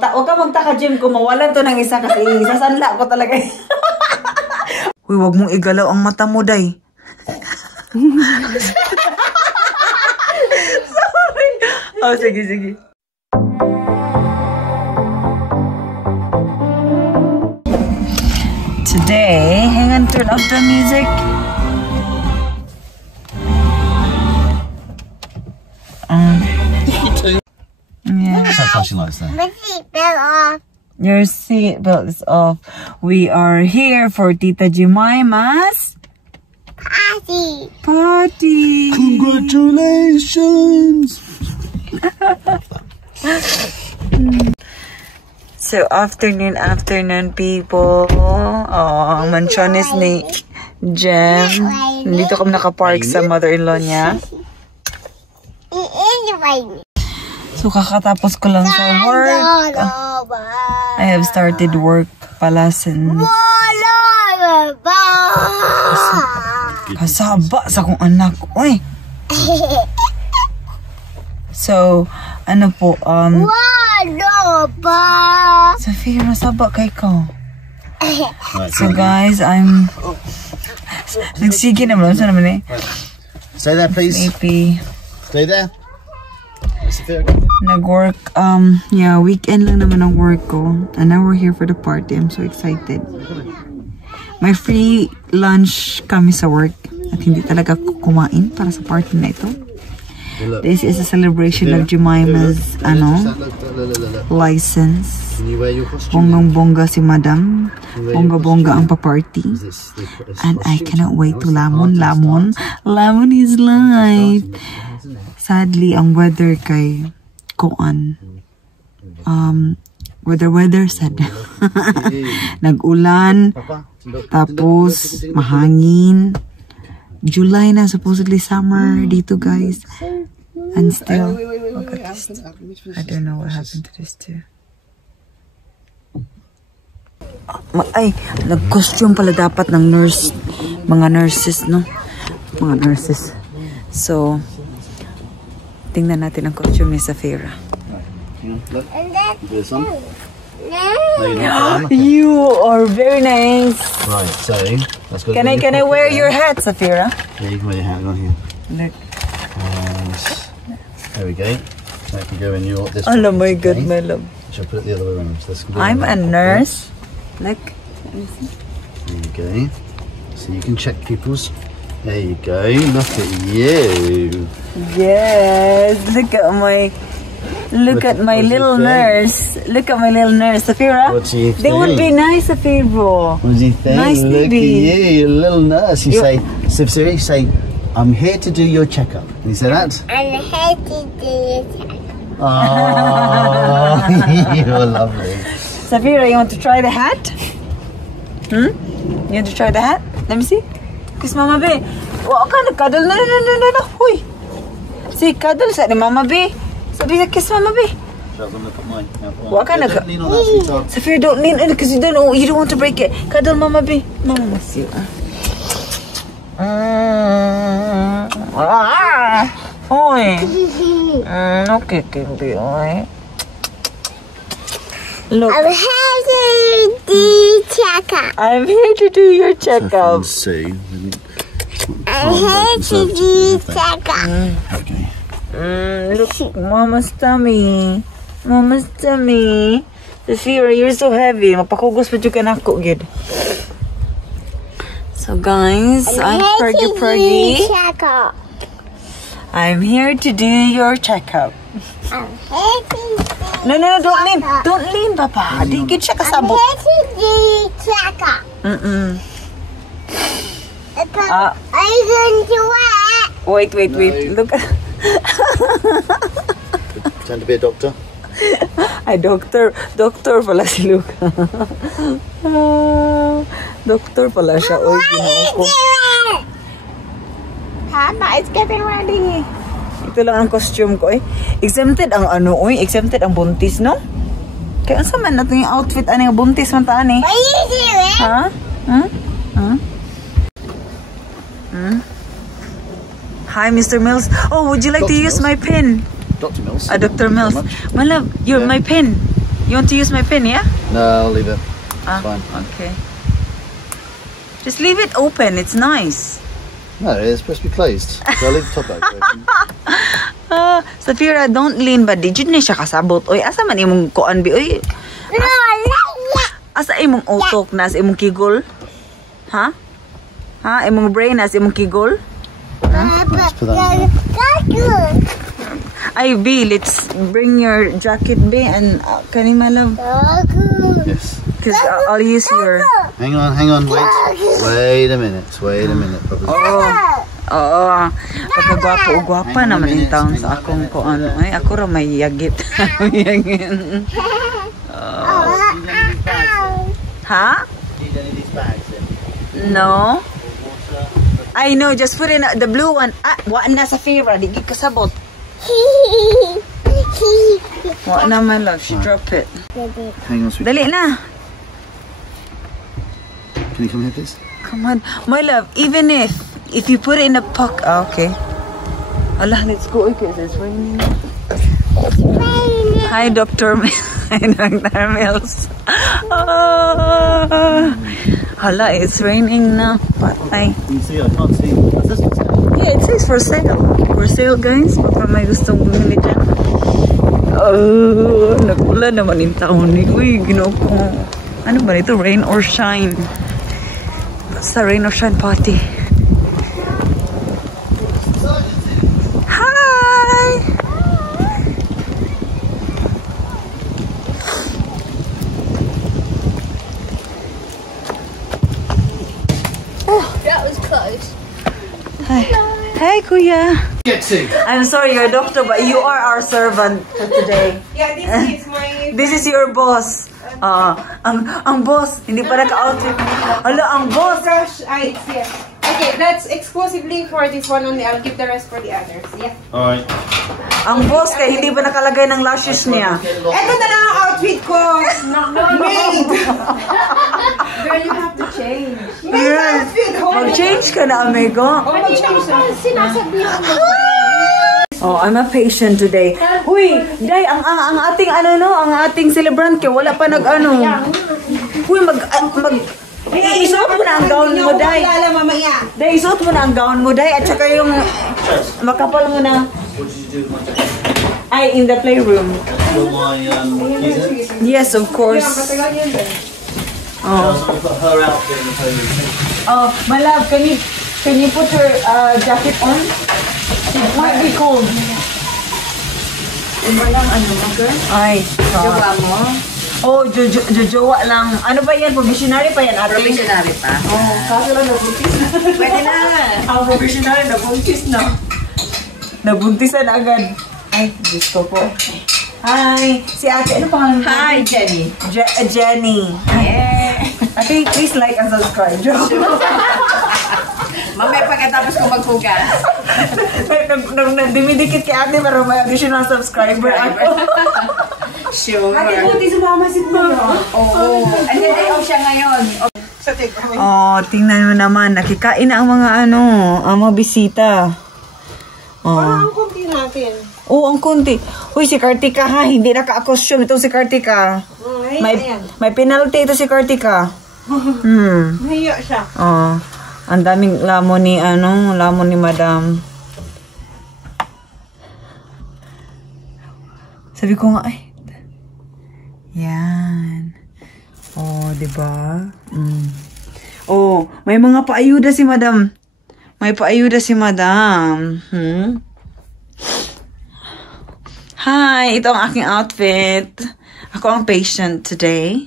Huwag ka magtaka, Jim, kung mawalan to ng isa kasi sasanla ko talaga. Uy, wag mong igalaw ang mata mo, day. Sorry. Oh, sige, sige. Today, hang on, turn off the music. Yeah. That's how flashing lights there. My seatbelt off. Your seatbelt is off. We are here for Tita Jemima's party. Congratulations! So, afternoon, people. Oh, ang mansiones ni Jem. Dito kami nakapark sa mother-in-law niya. So, kakatapos ko lang sa work. I have started work pala since... Kasaba sa kong anak. Uy! So, ano po, Safira, saba kay ko. So, guys, I'm... Nagsige naman. Saan naman eh? Stay there, please. Maybe... Stay there. Nag-work, yeah, weekend lang naman ang work ko. And now we're here for the party. I'm so excited. May free lunch kami sa work. At hindi talaga kumain para sa party na ito. This is a celebration of Jemima's, license. Bonggang-bongga si Madam. Bongga-bongga ang pa-party. And I cannot wait to lamon. Lamon is life. Sadly, ang weather kay Koan. Weather sad. Nag-ulan. Tapos, mahangin. July na, supposedly summer dito, guys. And still, look at this. I don't know what happened to this too. Ay, nag-costume pala dapat ng nurse. Mga nurses, no? Mga nurses. So, tingnan natin ang costume ni Safira. You are very nice. Right, so let's go. Can I wear your hat, Safira? Yeah, you can wear your hat on here. Look. There we go. So if you go in your this. Oh my God, my love. Should I put it the other way around? So I'm a nurse. Look. There you go. So you can check pupils. There you go. Look at you. Yes. Look at my little nurse. Look at my little nurse, Safira. What do you think? They would be nice, Safira. What do you think? Nice Look baby. at you, your little nurse. You say, Safira, you say, I'm here to do your checkup. Can you say that? I'm here to do your checkup. Oh, you're lovely. Safira, you want to try the hat? You want to try the hat? Let me see. Kiss Mama B. Wow, cuddle. No. Huy. See, cuddle sa ni Mama B. Sabi kiss Mama B. Look at mine. What kind of... Lean on that, sweetheart. Safira, don't lean in because you don't want to break it. Cuddle Mama B. Mama miss you. Oy. Okay, baby. Oy. Look. I'm here to do your checkup. I'm here to do your checkup. See. I'm here to do your checkup. Okay. Look, Mama's tummy. Safira, you're so heavy. Mapakugos pa dyan ka na ako, gid. So, guys, I'm Pergy. I'm here to do your checkup. I'm here to do No, don't lean. Don't lean, Papa. Di gid siya kasabot. I'm here to do your checkup. Are you going to Wait. Look. Pretend to be a doctor. Ay, doctor pala si Luca. Doctor pala siya. Oy, ginoo ko. Hana, it's getting ready. Ito lang ang costume ko, eh. Exempted ang exempted ang buntis, no? Kaya saan man natin yung outfit, yung buntis man taan, eh. What are you doing? Hi, Mr. Mills. Oh, would you like to use my pen? Dr. Mills. Dr. Mills. My love, you're my pen. You want to use my pen, yeah? No, I'll leave it. Ah, Fine. okay. Just leave it open. It's nice. No, it's supposed to be closed. So I'll leave the top open. Safira, don't lean ba? Di jud na siya kasabot. Oy, asa man imong kuan bi? Oy. Asa imong utok na sa imong kigol? Ha? Ha? Imong brain na sa imong kigol? Let's put that in there. Ay, B, let's bring your jacket, B, and kani my love. Yes. Because I'll use your... Hang on, wait a minute, Oo. Pagkagwapo-gwapa naman yung taon sa akong kuan. Ay, ako ra may yagit. Ha? No? I know, just put in the blue one. Ah, wa na sa Fira, di gid kasabot. Wa na my love, she drop it. Hang on, sweetie. Dali na. Can you come here, please? Come on. My love, even if you put it in a pocket. Ah, okay. Allah, let's go because it's raining. Hi, Dr. Hi, Dr. Mills. Hala, it's raining na. Patay. You see, I can't see. What's this one say? Yeah, it says for sale. For sale, guys. Baka may gustong bumili dyan. Nagula naman yung taon ni. Uy, ginoo ko. Ano ba ito? Rain or shine? Basta rain or shine party. Hi! That was close. Hi. Hi, Kuya. Get to. I'm sorry, you're a doctor, but you are our servant for today. Yeah, this is my... This is your boss. Ang boss, hindi pa naka-outfit. Ala, ang boss. Gosh, yeah. Okay, that's exclusively for this one only. I'll keep the rest for the others. Yeah. Alright. Ang boss, kaya hindi pa nakalagay ng lashes niya. Ito na lang ang outfit ko. Maid. Girl, you have to change. Maid outfit. Mag-change ka na, amigo. Mag-change na. Sinasabihan mo. Oh, I'm a patient today. Uy, Day, ang ating ang ating celebrant kaya wala pa nag-ano. Uy, isuot mo na ang gown mo, Day. Mamaya. Day, isuot mo na ang gown mo, Day. At saka yung makapal mo na. Ay, in the playroom. Yes, of course. Oh. Put her outfit in the playroom. Oh, my love, can you put her jacket on? It might be cold. Ay, jowa mo? Oh, jowa lang. Ano ba yan? Provisionary pa yan, ate? Provisionary pa. Oh, kaso lang nabuntis na. Pwede na. Ang provisionary, nabuntis na. Nabuntisan agad. Ay, Diyos ko po. Hi! Si ate, ano pangalan mo? Hi, Jenny. Jenny. Yeah. Ate, please like and subscribe. Mamaya pagkatapos ko maghugas. Dumidikit kay ate para may additional subscriber ako. Sure. Ate, buti sumama si Kuya. Oo. And then, day off siya ngayon. Oh, tingnan mo naman. Nakikain na ang mga ang mga bisita. Oh. Ang kunti natin. Oh, ang kunti. Uy, si Kartika ha. Hindi naka-costume. Itong si Kartika. May penalty ito si Kartika. Nahiya siya. Oh. Ang daming lamon ni Madam. Sabi ko nga, ay. Yan. Oh, diba? Oh, may mga paayuda si Madam. May paayuda si Madam. Hi, ito ang aking outfit. Ako ang patient today.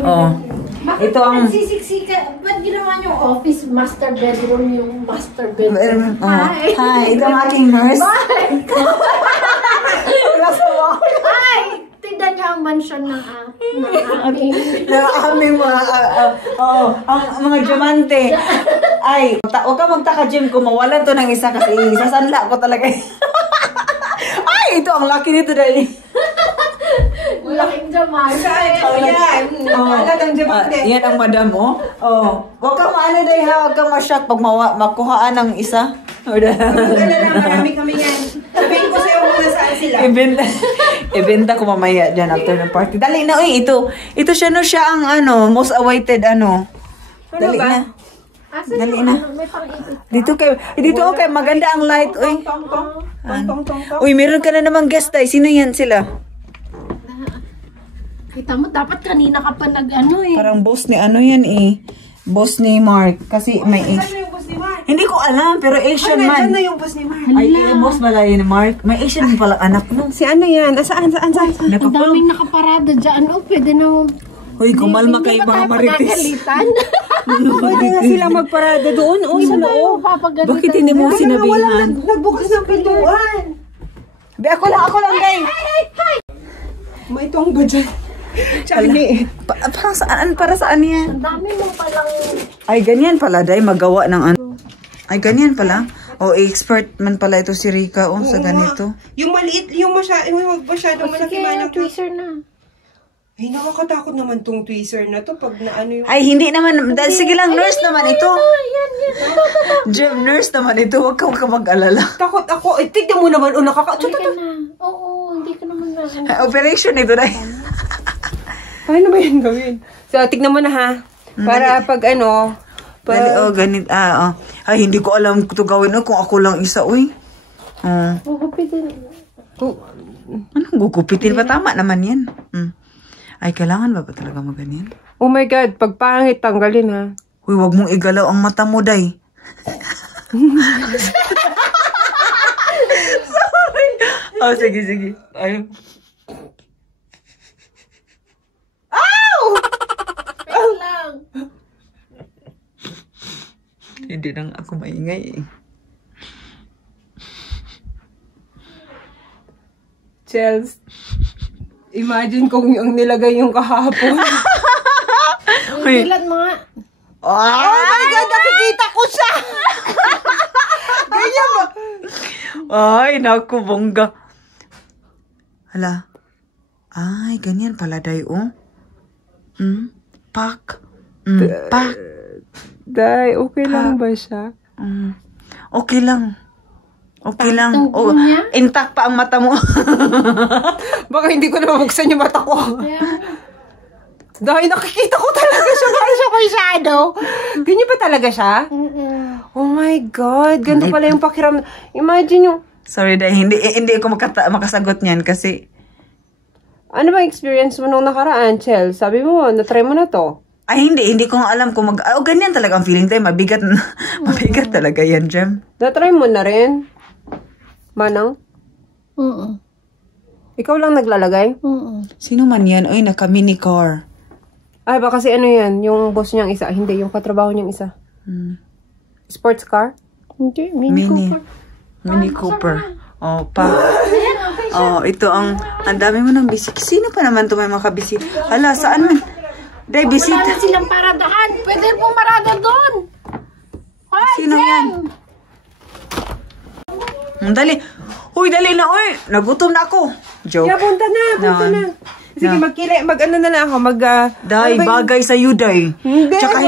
Oh, ito ang... Sisiksika, ba't ginawa niyo office, master bedroom, yung master bedroom? Hi! Hi, ito ang aking nurse. Hi! Tignan niya ang mansion ng aming mga... ang mga diamante. Ay, huwag ka magtaka, Jim, kung mawalan to ng isa kasi sasanla ko talaga. Ay, ito ang lucky nito dahil. Laking diamante. Yan ang madam mo. Oh. Huwag kang maano dahil ha, huwag kang ma-shock pag makuhaan ng isa. Magdala lang, marami kami yan. Sabihin ko sa'yo kung nasaan sila. Ibenta ko mamaya dyan after ng party. Dali na, uy, ito. Ito siya ang most awaited Dali ba? na. Asan Dali yung na. may pang-ipit? Dito okay, maganda ang light, uy. Tong, tong. Uy, meron ka na namang guest ay. Sino yan sila? Kita mo, dapat kanina ka pa nag-ano eh. Parang boss ni yan boss ni Mark. Kasi may Ano yung boss ni Mark? Hindi ko alam, pero Asian man. Nandyan na yung boss ni Mark. Ay, boss pala yun ni Mark. May Asian pala anak mo. Si ano yan? Saan? Ang daming nakaparada dyan. Oh, pwede na. Uy, kumalma kayo mga marites. Pagagalitan? Pwede na sila magparada doon. O, sa loob. Papagalitan. Bakit hindi mo sinabihan? Nagbukas ng pintuan. Be, ako lang, guys. May tonggo dyan. Charlie. Para saan yan? Ang dami mo palang... Ay, ganyan pala, day. Magawa ng Ay, ganyan pala. Expert man pala ito si Rika, sa ganito. Yung maliit, yung masyadong malaki Sige, man. tweezer na. Ay, nakakatakot naman tong tweezer na to pag naano yung... Ay, hindi naman. Sige lang, nurse naman ito. Yan. Gem, nurse naman ito. Huwag ka mag-alala. Takot ako. Tignan mo naman. Hindi ka na. Oo, hindi ko naman na. Operation ito, day. Paano ba yan gawin? So, tignan mo na ha. Para pag ano... Ganit. Ay, hindi ko alam ito gawin kung ako lang isa, uy. Gugupitin. Anong gugupitin pa? Tama naman yan. Ay, kailangan ba talaga maganyan? Oh my God. Pag pangit, tanggalin ha. Uy, wag mong igalaw ang mata mo, day. Sorry. Sige. Ay. Wait lang. Hindi nang ako maingay eh. Chels, imagine kung yung nilagay yung kahapon. Uy, dilat mo nga. Oh my God! Nakikita ko siya! Ganyan ba? Ay, naku, bongga. Hala. Ay, ganyan pala, day, Pak. Pak. Day, okay lang ba siya? Okay lang. Okay lang. Tungkol niya? Intact pa ang mata mo. Baka hindi ko na mabuksan yung mata ko. Dahil nakikita ko talaga siya. Para siya kay shadow. Ganyan ba talaga siya? Oh my God. Ganito pala yung pakiram. Imagine yung... Sorry, day. Hindi ako makasagot niyan kasi... Ano ba experience mo nung nakaraan, Chel? Sabi mo, na-try mo na to. Ay, hindi ko nga alam kung ganyan talaga ang feeling tayo. Mabigat talaga yan, Jem. Na-try mo na rin? Manang? Ikaw lang naglalagay? Sino man yan? Uy, naka-mini car. Ay, baka kasi ano yan, yung boss niyang isa. Hindi, yung katrabaho niyang isa. Sports car? Hindi, Mini Cooper. Mini Cooper. Ito ang dami mo ng bisik. Sino pa naman ito may makabisik? Hala, saan man? Day, bisita. Wala na silang paradahan. Pwede pong marada doon. Sino yan? Dali. Uy, dali na, uy. Nagutom na ako. Joke. Yeah, punta na. Sige, mag-ano na lang ako, Day, bagay sa iyo, day. Hindi, Tsaka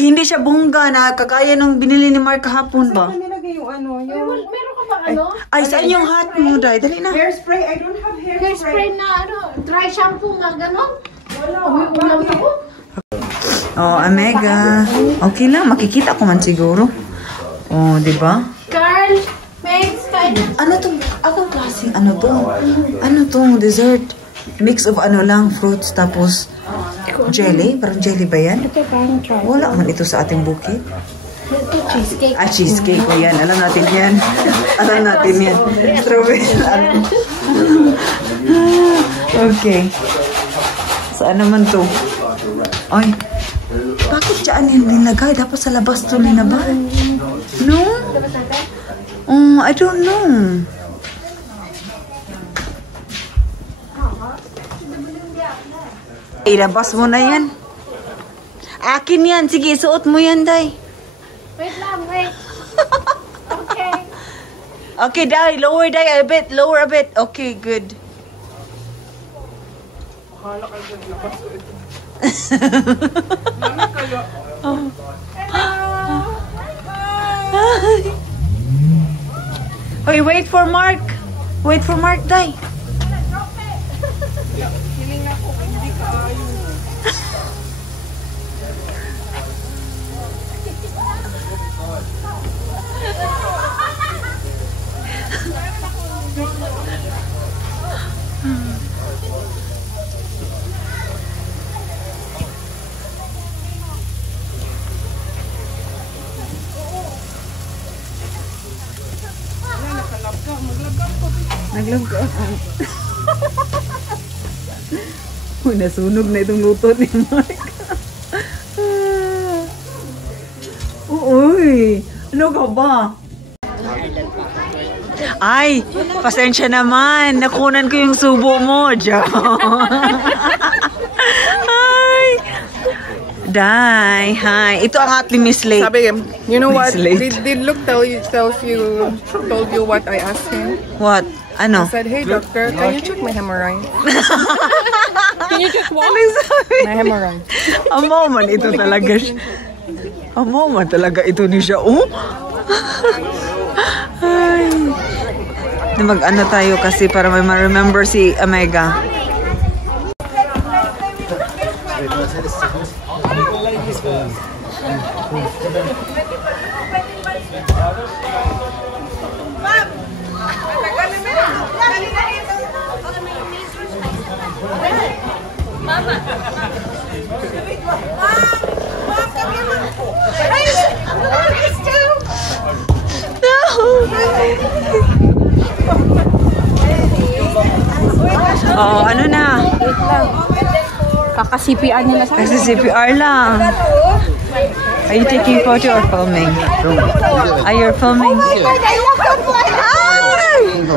hindi siya bongga na kagaya nung binili ni Mark kahapon ba? Saan nilagay yung ano? Yung... Meron ka ba ano? Ay, saan yung hat mo, day? Dali na. Hairspray? I don't have hairspray. Hairspray na dry shampoo na gano'n? Ulam ako. Omega. Okay lang, makikita ko man siguro. Di ba? Carl, Megs, kain na. Ano to? Anong klaseng ano to? Ano to? Dessert? Mix of ano lang, fruits tapos jelly? Parang jelly ba yan? Ito, parang try. Wala man ito sa ating bukid. Ito, cheesecake. Cheesecake. Ayan, alam natin yan. Alam natin yan. Strawberry. Okay. Saan naman to? Ay, bakit dyan nilagay? Dapat sa labas to nilabay. No? I don't know. Ilabas mo na yan. Akin yan. Sige, suot mo yan, day. Wait lang, wait. Okay. Okay, day. Lower, day, a bit. Lower a bit. Okay, good. Oy, wait for Mark. Wait for Mark, Day. Naglagka. Uy, nasunog na itong luto ni Mark. Uy, ano ka ba? Ay, pasensya naman. Nakunan ko yung subo mo. Ay. Day, hi. Ito ang ating Miss Lake. Sabi, you know what? Miss Lake. Did Luke told you what I asked him? What? Ano? I said, hey doctor, can you check my hemorrhoid? Can you just walk? My hemorrhoid. Ang moment ito talaga siya. Ang moment talaga ito ni siya. Oh? Ay. Mag-ano tayo kasi para may ma-remember si Omega. Oh, ano na? Kaka-CPR niya na sa Kasi CPR lang. Are you taking photo or filming? Are you filming?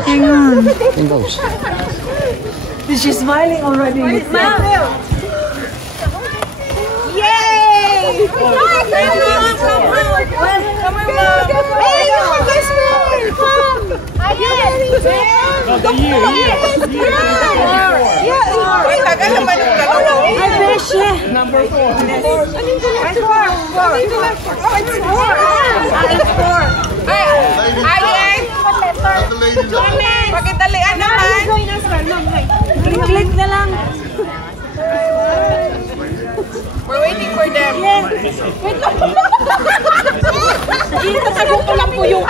Hang on. Is she smiling already? Yay! Number 4. Pakitalian naman. Click na lang. We're waiting for them. Itasagot ko lang po yung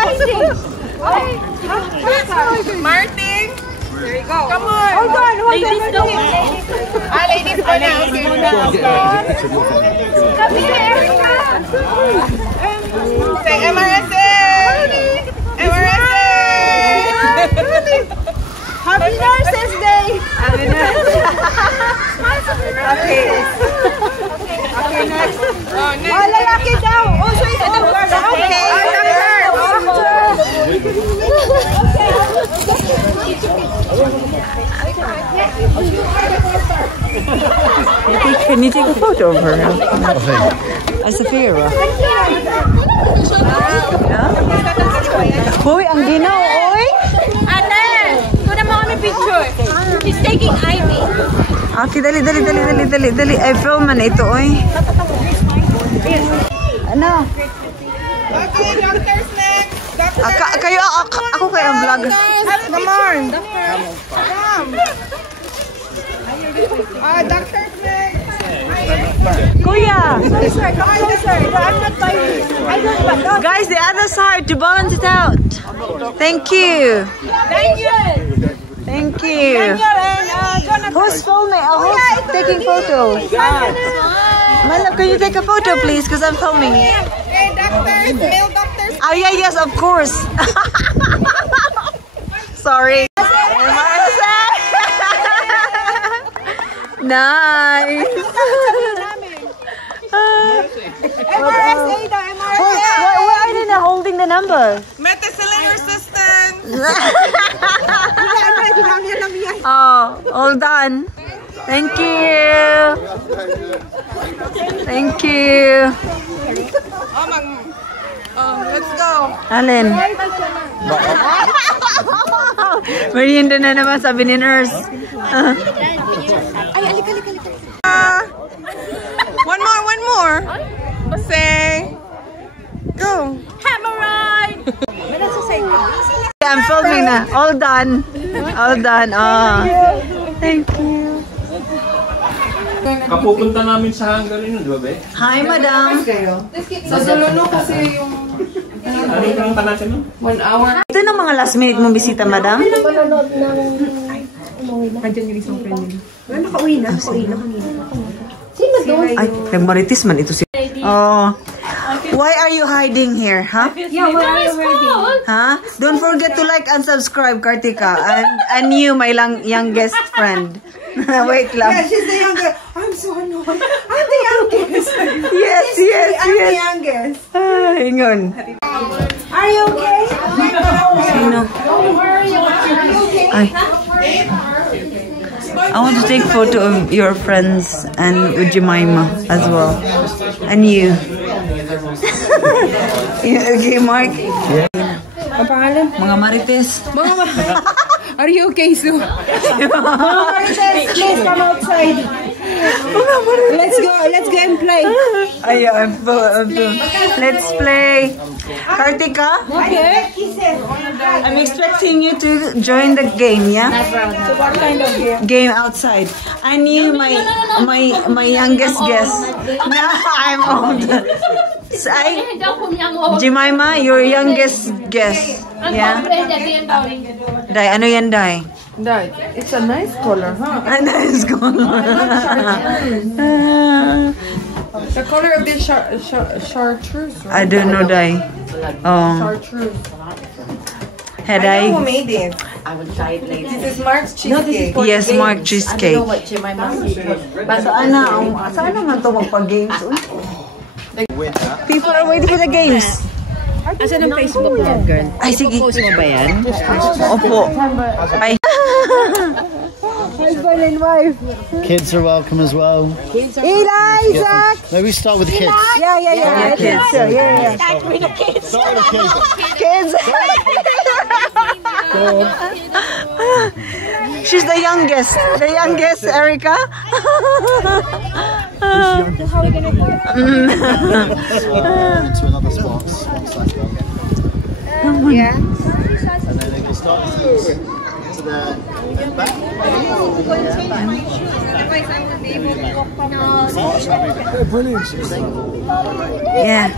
Martin! There you go. Come on. Hold on. Ladies pa na. Come here, Erica. Say MRSA! MRSA! Happy Nurses Day. Happy nurses. Okay. Okay, next. Oh, lalaki daw. Oh, so ito. Okay. Can you take a photo of her? As a Fira. Hoy, ang ginaw, oy! Ate, ito naman kami picture. She's taking IV. Okay, dali. Ay, film man ito, oy. Ano? Okay, doctors next. Kayo, ako kayo ang vlog. Come on. Come. Doctors next. Kuya! Closer, come closer. No, I'm not biting. I don't bite. Guys, the other side to balance it out. Thank you. Thank you. Thank you. And Jonathan. Who's filming? Oh, who's taking photos? My love, can you take a photo, please? Because I'm filming. Okay, doctors, male doctors. Oh, yeah, yes, of course. Sorry. Nice. MRSA daw, MRSA. Why are they not holding the number? Methicillin resistant. Oh, all done. Thank you. Thank you. Let's go. Alin? Merienda na naman, sabi ni nurse. One more. Say, go. Hemorrhoid. I'm filming na. All done. All done. Oh. Thank you. Kapupunta namin sa Hungary nun, di ba, be? Hi, madam. Sa Zuluno kasi yung Ano yung pinunta natin nun? 1 hour. Ito na mga last minute mong bisita, madam. Nanonood ng... Andiyan yung isang friend nila. Nakauwi na kanina. Sino doon? Ay, nagmaritis man ito si... Oh. Why are you hiding here, huh? Yeah, where are you hiding? Huh? Don't forget to like and subscribe, Kartika. And you, my youngest friend. Wait lang. Yeah, she's the youngest. I'm so annoyed. I'm the youngest. Yes, yes, I'm the yes. youngest. Hang on. Are you okay? Sino? Ay. I want to take photo of your friends and with Jemima as well. And you. Okay, Mark? Ang pangalan? Mga marites. Are you okay, Sue? Please come outside. Let's go and play. Ayan, let's play. Kartika? Okay. I'm expecting you to join the game, yeah? So what kind of game? Game outside. I knew my youngest guest. No, I'm old. So Jemima, your youngest guest. Yeah? Dai, ano yan, Dai? Dad, it's a nice color, huh? And that is gone. The color of this chartreuse. I don't know, Dai. Oh, Chartreuse. had I know who I? made it. This is Mark's cheesecake. Yes, Mark cheesecake. Saan naman ito magpa-games? People are waiting for the games. Asan ang Facebook mo, girl? Ay, sige. Post mo ba yan? Opo. Ay. Husband and wife. Kids are welcome as well. Eli, Isaac. Maybe we start with the kids. Yeah. Kids. Yeah. Start with the kids. Kids. She's the youngest. The youngest, Erica. Into another spot. One second. Yeah. And then they can start to the back. Yeah.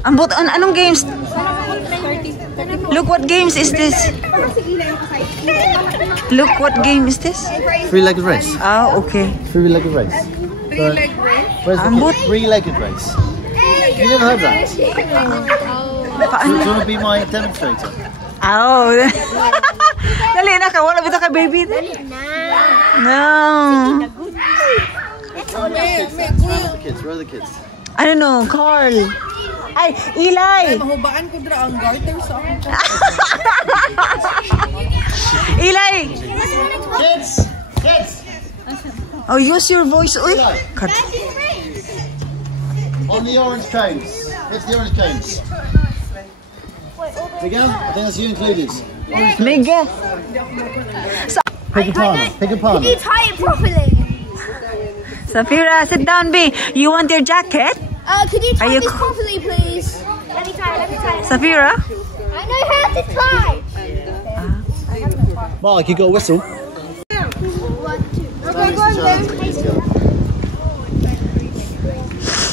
Ambot, anong games? Look, what games is this? Look, what game is this? Three-legged race. Ah, okay. Three-legged race. Three-legged race? Where's the three-legged race? You never heard that? Do you want to be my demonstrator? Oh. Dali na ka, wala bita ka baby. No. Where are the kids? Where are the kids? I don't know, Carl. Ay, Eli. Mahubaan ko dra ang garter sa akin. Eli. Kids! Oh, use your voice. Uy. Cut. On the orange cones. Hit the orange cones. Bigger? I think that's you included. Mega. Pick a partner. Pick a partner. tie it properly? Safira, sit down, B. You want your jacket? Could you Are tie you this properly, please? Let me tie it. Safira? I know how to tie. Mark, you got a whistle. 1, 2.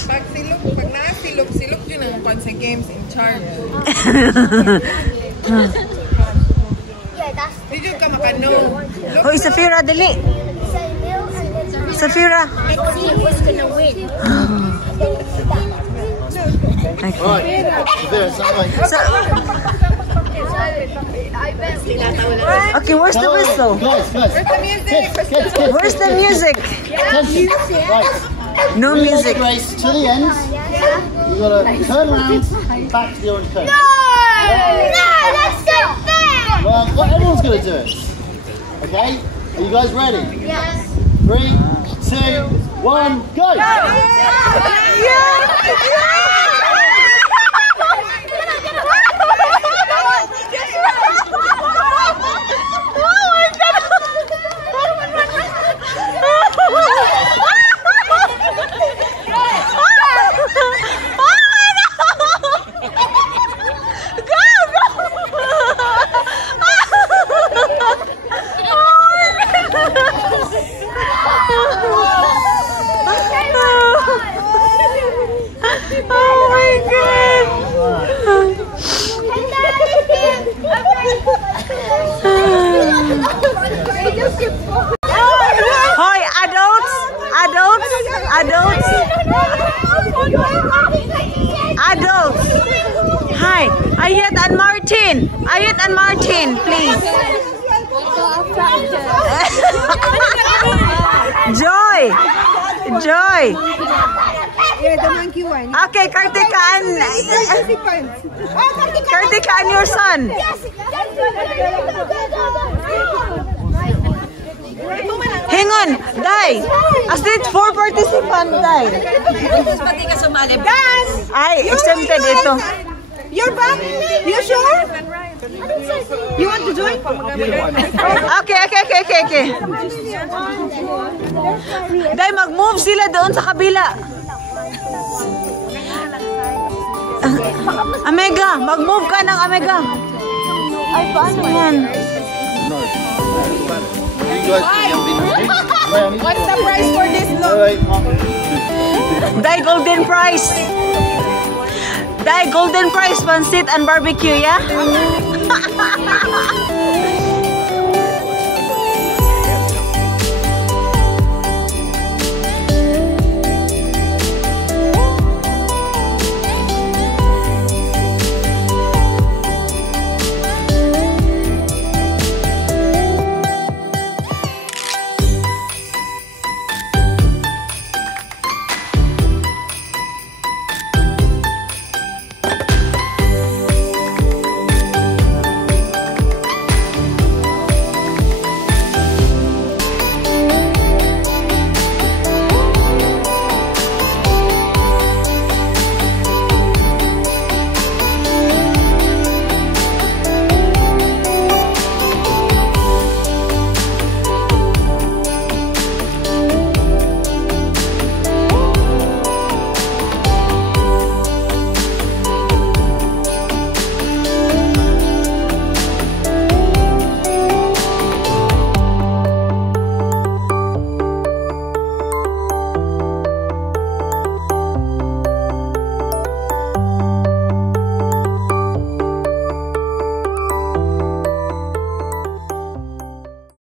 Pag nasilok yun ang Pansa Games in charge. Yeah, that's Did you ka makano? Hoy, Safira, dali. Safira. let's see who's gonna win. Right. There, it's that way. Okay, where's the whistle? Guys. Kids. Where's the music? Attention. Right. No music. Race to the end. You've got to turn around, back to the orange cone. No, that's so fair. Well, everyone's going to do it. Okay? Are you guys ready? Yes. 3, 2, 1, go! else? Hi, Ayet and Martin. Ayet and Martin, please. Joy. Joy. Okay, Kartika and your son. Hang on, Dai. Astrid, 4 participants, Dai. Dance! Ay, exempted ito. You're back? You sure? You want to join? Okay. Dai, mag-move sila doon sa kabila. Amega, mag-move ka ng Amega. Ay, paano yan? What's the price for this look? Dai, golden prize. Dai, golden prize, pancit and barbecue, yeah?